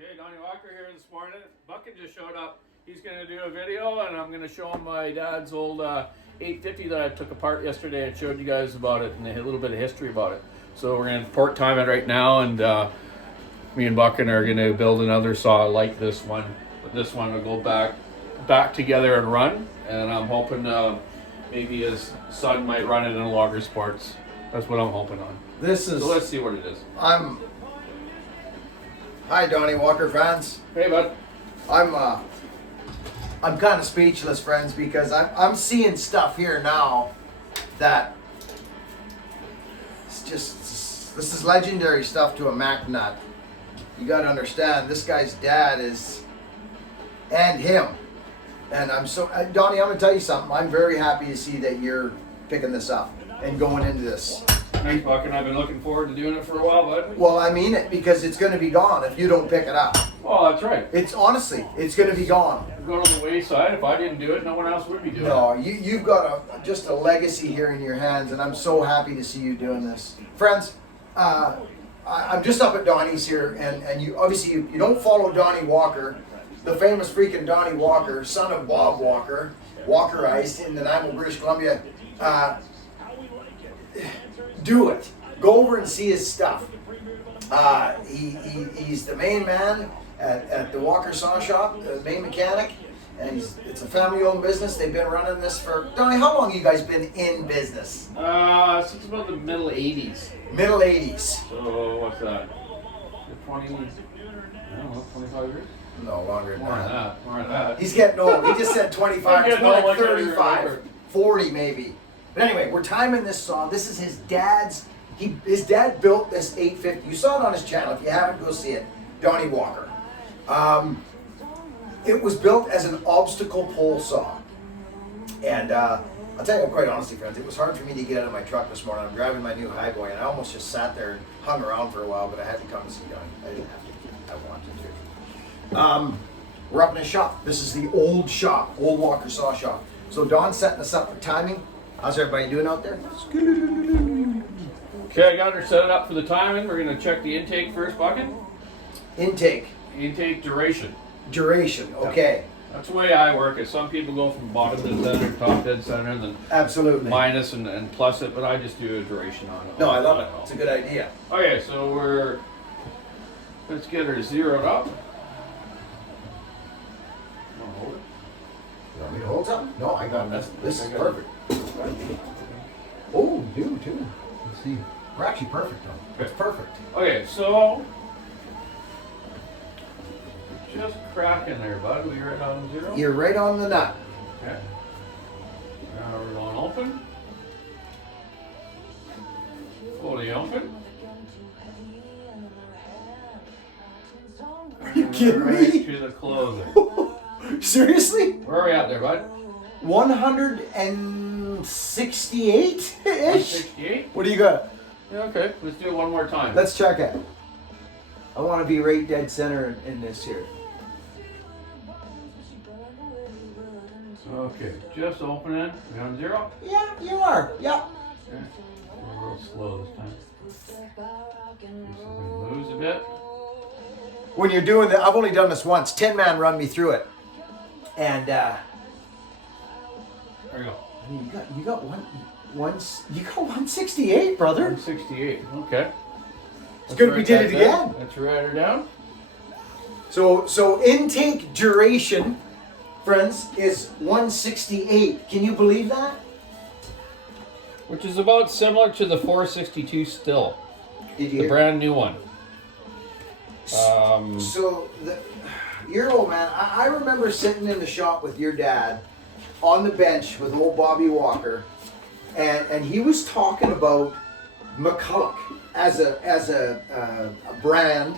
Okay, Donny Walker here this morning. Buckin just showed up. He's going to do a video, and I'm going to show him my dad's old 850 that I took apart yesterday and showed you guys about it and a little bit of history about it. So we're going to port time it right now, and me and Buckin are going to build another saw like this one. But this one will go back together and run, and I'm hoping maybe his son might run it in a logger sports. That's what I'm hoping on. This is. So let's see what it is. Hi, Donny Walker fans. Hey, bud. I'm kind of speechless, friends, because I'm seeing stuff here now that it's just, this is legendary stuff to a Mac nut. You got to understand, this guy's dad is, and him. And I'm so, Donny, I'm gonna tell you something. I'm very happy to see that you're picking this up and going into this. Thanks, Buckin. I've been looking forward to doing it for a while, bud. Well, I mean it, because it's going to be gone if you don't pick it up. Oh, that's right. It's honestly, it's going to be gone. Going on the wayside. If I didn't do it, no one else would be doing it. No, you've got just a legacy here in your hands, and I'm so happy to see you doing this. Friends, I'm just up at Donny's here, and you obviously you don't follow Donny Walker, the famous freaking Donny Walker, son of Bob Walker, Walkerized in Nanaimo, British Columbia. Do it. Go over and see his stuff. He's the main man at the Walker Saw Shop, the main mechanic, and it's a family-owned business. They've been running this for... Donny, how long have you guys been in business? Since about the middle 80s. Middle 80s. So, what's that? 20... I don't know, 25 years? No, longer than More than that. More than that. He's getting old. He just said 25. It's more like 35. 40 maybe. But anyway, we're timing this saw. This is his dad's. His dad built this 850. You saw it on his channel. If you haven't, go see it. Donny Walker. It was built as an obstacle pole saw. And I'll tell you quite honestly, friends, it was hard for me to get out of my truck this morning. I'm driving my new Highboy, and I almost just sat there and hung around for a while, but I had to come and see Donny. I didn't have to. I wanted to. We're up in his shop. This is the old shop, old Walker Saw Shop. So Don's setting us up for timing. How's everybody doing out there? Okay, I got her set up for the timing. We're going to check the intake first, Buckin. Intake. Intake duration. Duration, okay. That's the way I work it. Some people go from bottom to center, top dead center, and then Absolutely. minus and plus it, but I just do a duration on it. No, I love it. It's a good idea. Okay, so let's get her zeroed up. Wanna hold it? You want me to hold something? No, I got this. This is I got it. perfect. Oh, you do too. Let's see. We're actually perfect though. It's perfect. Okay, so just cracking there, bud. We right on zero. You're right on the nut. Okay. Now we're going open. Fully open. Are you kidding Right me? to the closer. Seriously? Where are we at there, bud? 168-ish? 168? What do you got? Yeah, okay. Let's do it one more time. Let's check it. I want to be right dead center in this here. Okay, just open it. We on zero? Yeah, you are. Yep. Okay. We're a little slow this time. This is gonna lose a bit. When you're doing I've only done this once. 10-man run me through it. And There we go. you got 168, brother. 168. Okay. It's good we did it again. Let's write her down. So intake duration, friends, is 168. Can you believe that? Which is about similar to the 462 still. Did The brand new one. So your old man, I remember sitting in the shop with your dad on the bench with old Bobby Walker, and he was talking about McCulloch as a brand,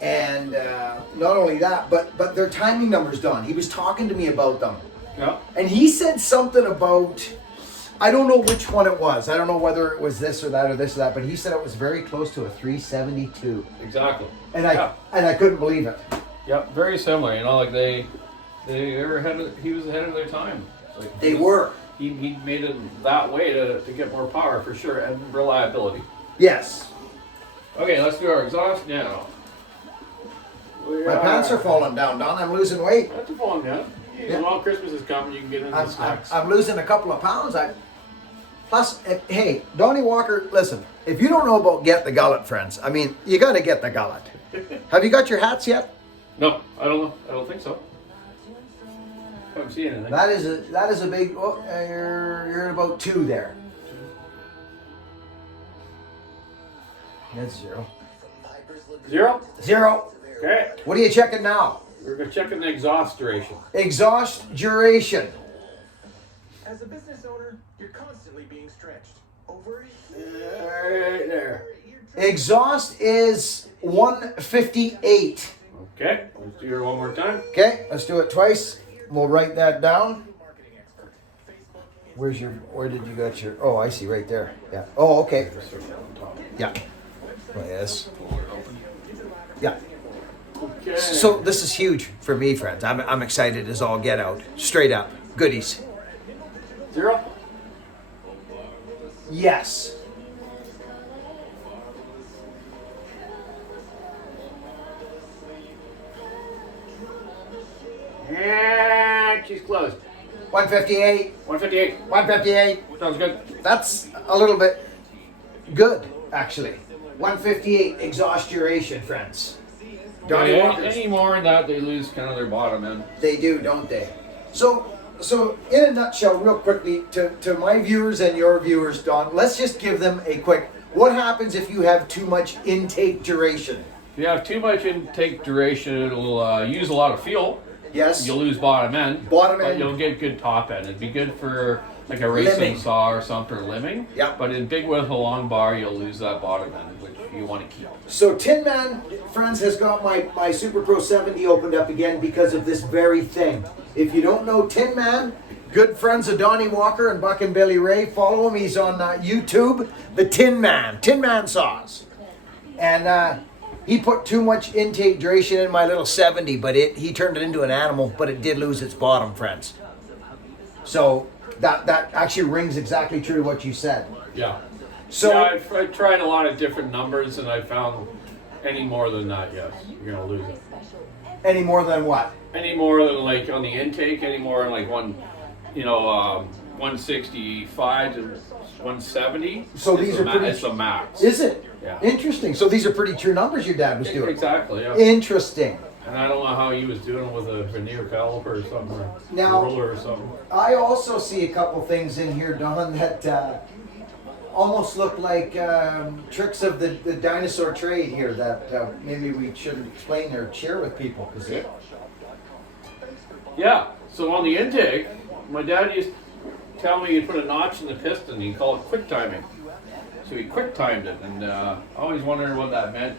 and not only that, but their timing numbers done. He was talking to me about them, Yeah. and he said something about, I don't know which one it was. I don't know whether it was this or that or this or that, but he said it was very close to a 372. Exactly. And I couldn't believe it. Yep. Very similar. You know, like they were he was ahead of their time. Like They were. He made it that way to get more power for sure and reliability. Yes. Okay, let's do our exhaust now. My pants are falling down, Don. I'm losing weight. That's a fun, yeah. Yeah. While Christmas is coming, you can get into snacks. I'm losing a couple of pounds. Plus, hey, Donny Walker, listen, if you don't know about Get the Gullet, friends, I mean, you got to get the gullet. Have you got your hats yet? No, I don't know. I don't think so. I haven't seen anything. That is a big, you're at about 2 there. That's 0. 0? 0. Okay. What are you checking now? We're checking the exhaust duration. Exhaust duration. As a business owner, you're constantly being stretched. Over Right there. Exhaust is 158. Okay, let's do it one more time. Okay, let's do it twice. We'll write that down. Where did you got your, oh, I see, right there. Yeah. Oh, okay. Yeah. Oh, yes. Yeah. Okay. So this is huge for me, friends. I'm excited as all get out. Straight up. Goodies. 0? Yes. And she's closed. 158. 158. 158. Sounds good. That's a little bit good, actually. 158 exhaust duration, friends. Donny Walkers. Any more than that, they lose kind of their bottom end. They do, don't they? So in a nutshell, real quickly, to my viewers and your viewers, Don, let's just give them a quick, what happens if you have too much intake duration? If you have too much intake duration, it'll use a lot of fuel. Yes? You'll lose bottom end. Bottom But end. you'll get good top end. It'd be good for like a racing Limbing. saw or something, or limbing. Yeah. But in big with a long bar, you'll lose that bottom end, which you want to keep. So Tin Man, friends, has got my Super Pro 70 opened up again because of this very thing. If you don't know Tin Man, good friends of Donny Walker and Buck and Billy Ray, follow him. He's on YouTube, the Tin Man saws. And he put too much intake duration in my little 70, but he turned it into an animal, but it did lose its bottom, friends. So that actually rings exactly true to what you said. Yeah. So yeah, I've tried a lot of different numbers, and I found any more than that, yes, you're gonna lose it. any more than what? Any more than like on the intake, any more than like 165 to 170. So these are pretty. It's a max. Is it? Yeah. Interesting. So these are pretty true numbers your dad was doing. Exactly. Yeah. Interesting. And I don't know how he was doing with a veneer caliper or something, or Now- ruler or something. I also see a couple things in here, Don, that almost look like tricks of the dinosaur trade here that maybe we should explain or share with people. Cause Yeah. So on the intake, my dad used to tell me he'd put a notch in the piston. He'd call it quick timing. So he quick timed it, and I always wondered what that meant.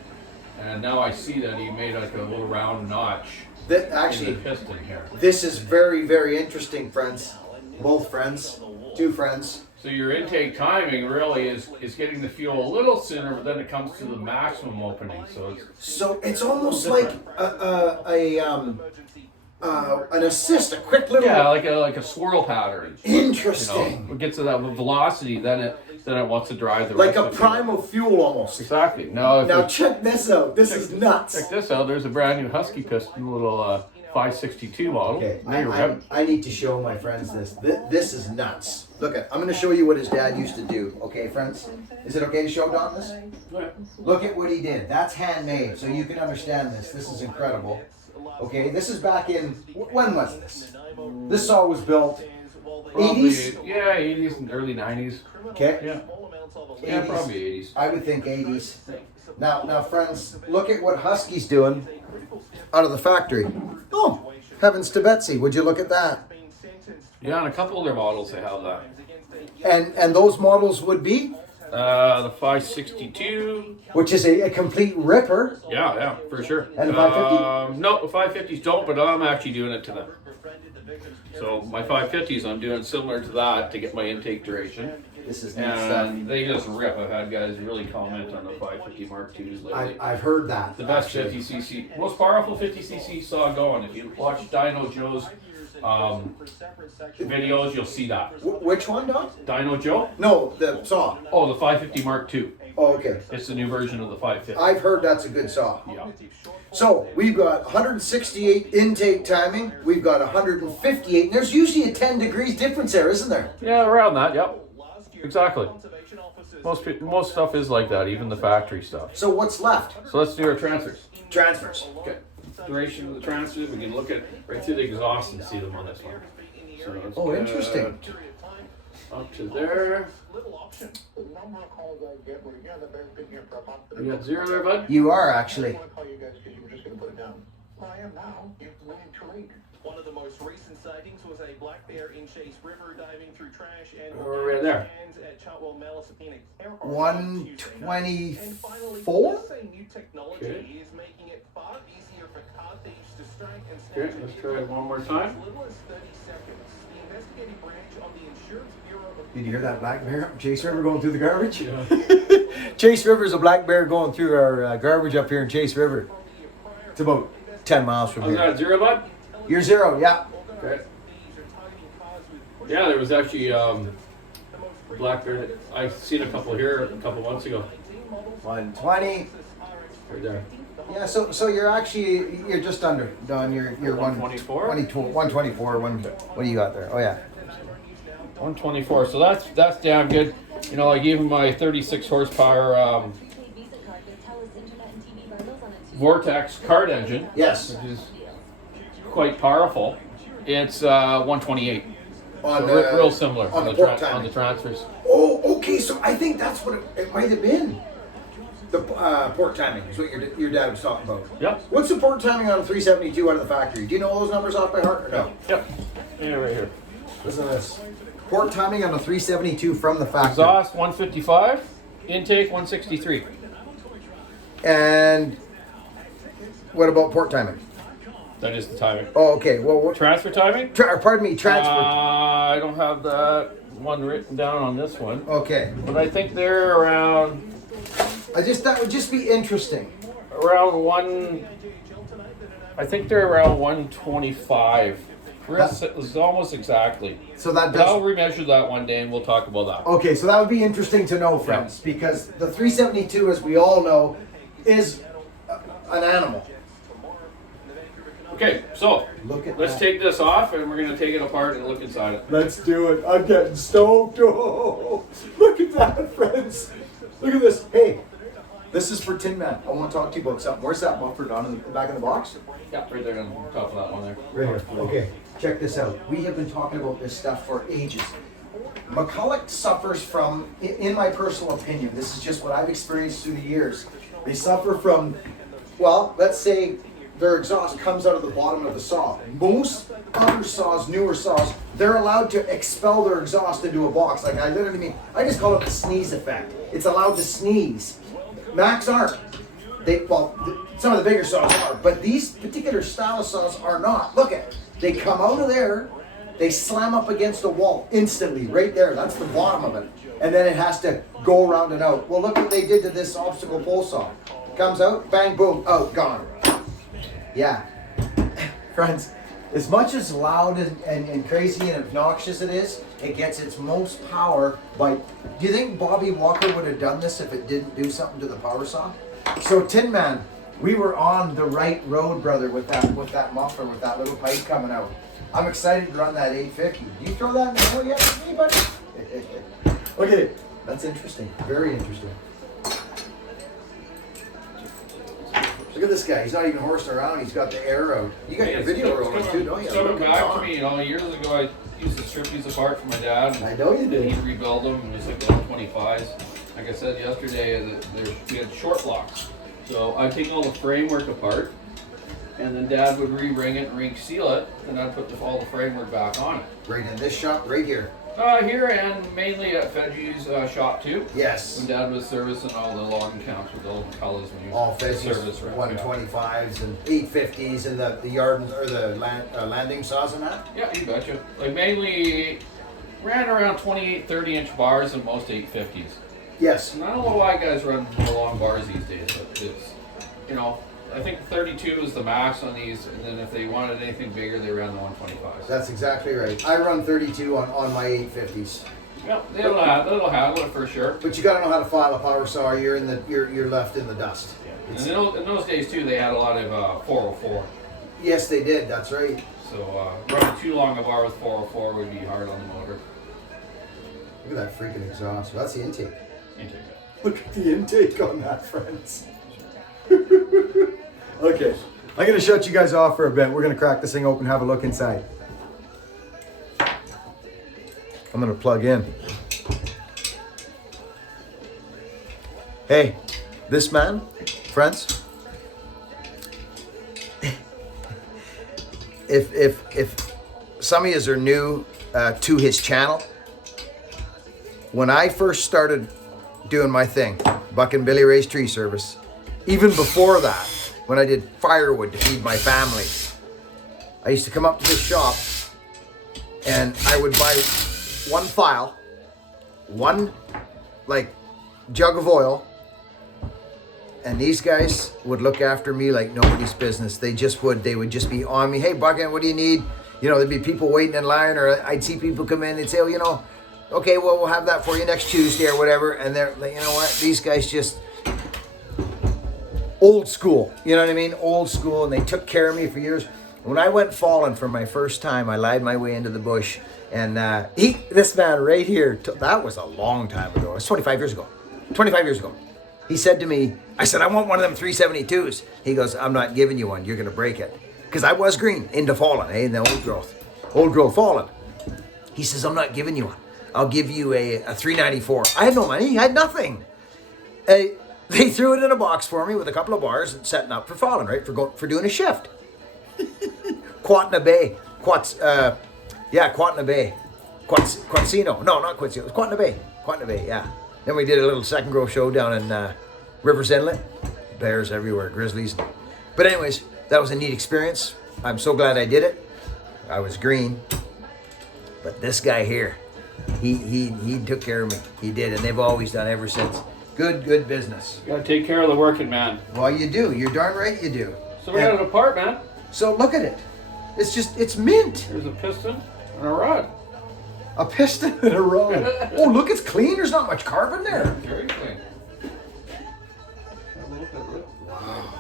And now I see that he made like a little round notch that in actually, the piston here. this is very, very interesting, friends. Both friends, two friends. So your intake timing really is getting the fuel a little sooner, but then it comes to the maximum opening. So it's almost like an assist, a quick little. yeah, like a swirl pattern. Interesting. It gets to that velocity, then it wants to drive the Like rest a of the primal fuel almost. Exactly. Now, Now check this out. This is nuts. check this out. There's a brand new Husky piston, little 562 model. Okay, Now you're revving. I need to show my friends this. This is nuts. Look at. I'm going to show you what his dad used to do. Okay, friends. Is it okay to show Don this? Yeah. Look at what he did. That's handmade, so you can understand this. This is incredible. Okay, this is back in. When was this? This saw was built. Probably, 80s. yeah, 80s and early 90s. Okay. Yeah. Yeah, 80s. probably 80s. I would think 80s. Now, friends, look at what Husky's doing out of the factory. Oh, heavens to Betsy! Would you look at that? Yeah, and a couple of their models they have that. And those models would be, The 562. which is a complete ripper. Yeah, for sure. And the 550? No, the 550s don't, but I'm actually doing it to them. So my 550s, I'm doing similar to that to get my intake duration. This is neat stuff. And they just rip. I've had guys really comment on the 550 Mark IIs lately. I've heard that. The best actually. 50cc, most powerful 50cc saw going. If you watch Dino Joe's videos, you'll see that. Which one, Don? Dino Joe? No, the saw. Oh, the 550 Mark II. Oh, okay. It's the new version of the 550. I've heard that's a good saw. Yeah. So we've got 168 intake timing. We've got 158. And there's usually a 10 degrees difference there, isn't there? Yeah, around that. Yep. Exactly. Most stuff is like that, even the factory stuff. So what's left? So let's do our transfers. Transfers. Okay. Duration of the transfers. We can look at right through the exhaust and see them on this one. So let's get Interesting. Up to there. You got 0 there, bud? You are actually. I am now. You've waited too late. One of the most recent sightings was a black bear in Chase River diving through trash and We're right there. at Chartwell Malasapina. 124? New technology is making it far easier for car thieves to strike and Okay, let's try it one more time. as little as 30 seconds. The investigating branch of the Insurance Bureau of Did you hear that black bear? Chase River going through the garbage? Yeah. Chase River is a black bear going through our garbage up here in Chase River. It's about 10 miles from Was here. that 0, bud? You're 0, yeah. Okay. Yeah, there was actually black bear that I seen a couple here a couple months ago. 120. Right there. Yeah, so you're just under, Don. You're 124? 124. What do you got there? Oh yeah. 124. So that's damn good. You know, I gave him my 36 horsepower Vortex kart engine, Yes. which is quite powerful. It's 128. On So the, real similar on the tra- port timing. on the transfers. Oh, okay. So I think that's what it might have been. The port timing is what your dad was talking about. Yep. What's the port timing on a 372 out of the factory? Do you know all those numbers off by heart or no? Yep. Yeah, right here. Listen to this. Port timing on a 372 from the factory. Exhaust 155, intake 163. And what about port timing? That is the timing. Oh, okay. Well, what, Transfer timing? pardon me, transfer. I don't have that one written down on this one, Okay. but I think they're around That would just be interesting. one. I think they're around 125. It's almost exactly. So that But I'll does. remeasure that one day, and we'll talk about that. Okay, so that would be interesting to know, friends, because the 372, as we all know, is an animal. Okay, so Look at let's that. take this off, and we're going to take it apart and look inside it. Let's do it. I'm getting stoked. Oh, look at that, friends. Look at this. Hey, this is for Tin Man. I want to talk to you about something. Where's that muffler, Don, in the back of the box? Yeah, right there on top of that one there. Right here. Okay, check this out. We have been talking about this stuff for ages. McCulloch suffers from, in my personal opinion, this is just what I've experienced through the years. They suffer from, well, let's say their exhaust comes out of the bottom of the saw. Most other saws, newer saws, they're allowed to expel their exhaust into a box. Like I just call it the sneeze effect. It's allowed to sneeze. Macs aren't. Some of the bigger saws are, but these particular style of saws are not. Look at it. They come out of there, they slam up against a wall instantly, right there. That's the bottom of it. And then it has to go around and out. Well, look what they did to this obstacle pole saw. Comes out, bang, boom, out, gone. Yeah. Friends, as much as loud and crazy and obnoxious it is, it gets its most power by... Do you think Bobby Walker would have done this if it didn't do something to the power saw? So, Tin Man, we were on the right road, brother, with that muffler, with that little pipe coming out. I'm excited to run that 850. Did you throw that in the hole yet, anybody? Okay, that's interesting. Very interesting. Look at this guy. He's not even horsing around. He's got the air out. You got your video rolling too, don't you? It's coming Look at back Don. to me. You know, years ago I used to strip these apart for my dad. I know you did. He'd rebuild them. It was like the 125s. Like I said yesterday, we had short blocks. So I'd take all the framework apart, and then Dad would re-ring it and re-seal it, and I'd put all the framework back on it. Right in this shop, right here. Here and mainly at Fedgy's shop too. Yes. When Dad was servicing all the logging counts with all the colors when he All was 50s, service rep, 125s and 850s and the yard or the landing saws and that. Yeah, you betcha. Like mainly ran around 28, 30-inch bars in most 850s. Yes. And I don't know why guys run the long bars these days, but it's, you know, I think 32 is the max on these, and then if they wanted anything bigger, they ran the 125s. That's exactly right. I run 32 on my 850s. Yeah, they'll handle it for sure. But you got to know how to file a power saw. You're left in the dust. And in those days too, they had a lot of 404. Yes, they did. That's right. So running too long a bar with 404 would be hard on the motor. Look at that freaking exhaust. That's the intake. Intake. Look at the intake on that, friends. Okay, I'm going to shut you guys off for a bit. We're going to crack this thing open, have a look inside. I'm going to plug in. Hey, this man, friends, if some of you are new to his channel, when I first started doing my thing, bucking Billy Ray's tree service, even before that, when I did firewood to feed my family, I used to come up to this shop and I would buy one file, one like jug of oil, and these guys would look after me like nobody's business. They would just be on me. Hey, Buckin, what do you need? You know, there'd be people waiting in line, or I'd see people come in and say, oh, you know, okay, well, we'll have that for you next Tuesday or whatever. And they're like, you know what? These guys just old school. You know what I mean? Old school. And they took care of me for years. When I went falling for my first time, I lied my way into the bush. And this man right here, that was a long time ago. It was 25 years ago. 25 years ago. He said to me, I said, I want one of them 372s. He goes, I'm not giving you one. You're going to break it. Because I was green into fallen, in the old growth fallen. He says, I'm not giving you one. I'll give you a 394. I had no money. I had nothing. They threw it in a box for me with a couple of bars and setting up for falling, right? For doing a shift. Quatna Bay. Quatsino. No, not Quatsino. It was Quatna Bay. Quatna Bay, yeah. Then we did a little second growth show down in Rivers Inlet. Bears everywhere, grizzlies. But anyways, that was a neat experience. I'm so glad I did it. I was green. But this guy here, he took care of me. He did, and they've always done ever since. Good business. You gotta take care of the working man. Well, you do. You're darn right you do. So we got it apart, man. So look at it. It's mint. There's a piston and a rod. A piston and a rod. Oh, look, it's clean. There's not much carbon there. Very clean. Wow.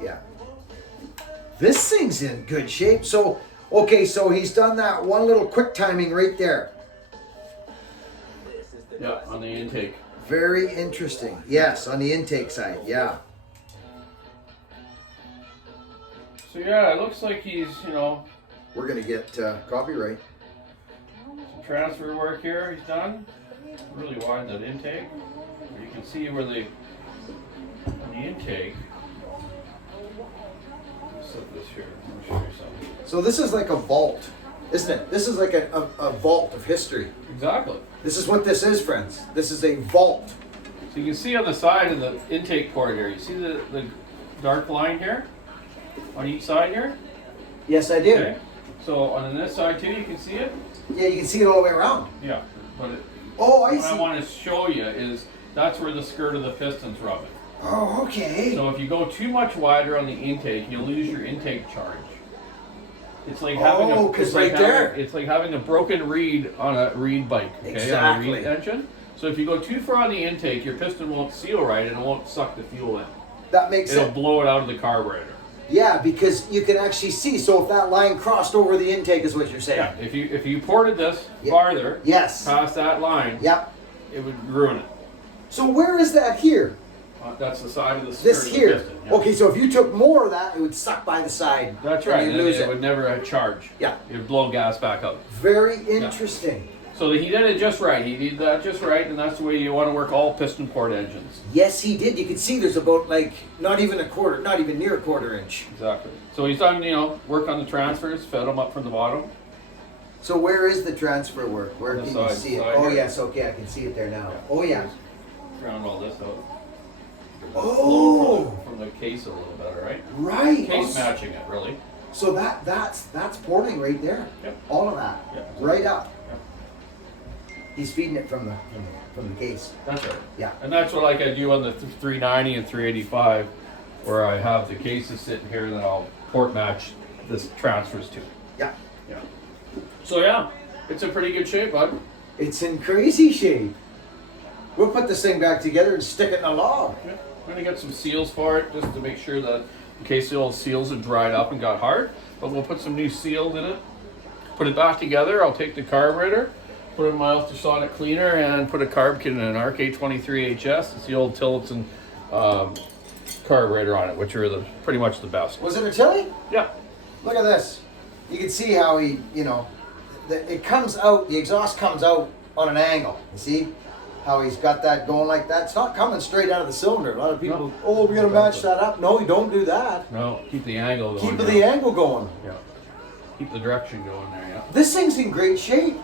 Yeah. This thing's in good shape. So, okay, so he's done that one little quick timing right there. Yeah, on the intake. Very interesting. Yes, on the intake side. Yeah. So yeah, it looks like he's, We're going to get copyright. some transfer work here he's done. Really wide that intake. You can see where on the intake. Let me set this here. Let me show you something. So this is like a vault, isn't it? This is like a vault of history. Exactly. This is what this is, friends. This is a vault. So you can see on the side of the intake port here, you see the dark line here? On each side here? Yes, I do. Okay. So on this side too, you can see it? Yeah, you can see it all the way around. Yeah. But Oh, I what see. I want to show you is that's where the skirt of the piston's rubbing. Oh, okay. So if you go too much wider on the intake, you'll lose your intake charge. It's like having Oh, 'cause right there. It's like having a broken reed on a reed bike, okay? Exactly. On a reed engine. So if you go too far on the intake, your piston won't seal right and it won't suck the fuel in. That makes It'll sense. blow it out of the carburetor. Yeah, because you can actually see. So if that line crossed over the intake, is what you're saying. Yeah. If you ported this Yeah. farther Yes. past that line, Yep. it would ruin it. So where is that here? That's the side of the skirt This of the here. piston. Yeah. Okay, so if you took more of that, it would suck by the side. That's and right. you'd And lose it it. would never charge. Yeah. It would blow gas back out. Very interesting. So he did it just right. He did that just right, and that's the way you want to work all piston port engines. Yes, he did. You can see there's about not even near a quarter inch. Exactly. So he's done, work on the transfers, fed them up from the bottom. So where is the transfer work? Where On the can you side- see it? side Oh here. yes, okay, I can see it there now. Oh yeah. Round all this out. Oh, From the case a little better, right? right. Case Oh, matching it, really. so that's porting right there. Yep. All of that. Yep. Right up. Yep. He's feeding it from the case. That's right. Yeah. And that's what I do on the 390 and 385, where I have the cases sitting here that I'll port match this transfers to. Yeah. Yeah. So yeah, it's in pretty good shape, bud. It's in crazy shape. We'll put this thing back together and stick it in a log. Yeah. I'm gonna get some seals for it just to make sure that in case the old seals have dried up and got hard. But we'll put some new seals in it. Put it back together. I'll take the carburetor, put it in my ultrasonic cleaner, and put a carb kit in an RK23HS. It's the old Tillotson carburetor on it, which are pretty much the best. Was it a Tilly? Yeah. Look at this. You can see how he, it comes out, the exhaust comes out on an angle. You see how he's got that going like that? It's not coming straight out of the cylinder. A lot of people, oh, we're going to match that up. No, you don't do that. No, keep the angle going. Keep the angle going. Yeah. Keep the direction going there, yeah. This thing's in great shape.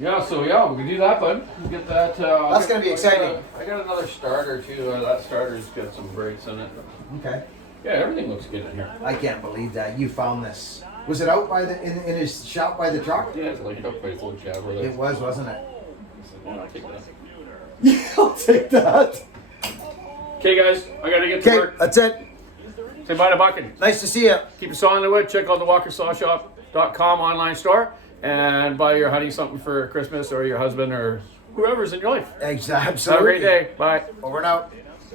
Yeah, so yeah, we can do that, bud. We'll get that. That's going to be exciting. I got another starter too. That starter's got some brakes in it. Okay. Yeah, everything looks good in here. I can't believe that you found this. Was it out by in his shop by the truck? Yeah, it's like up by his old cab. It was, wasn't it? Yeah, I'll take that. Yeah, I'll take that. Okay, guys, I gotta get to Okay, work. that's it. Say bye to Buckin. Nice to see you. Keep a saw in the wood. Check out the walkersawshop.com online store and buy your honey something for Christmas or your husband or whoever's in your life. Exactly. Have a great day. Bye. Over and out.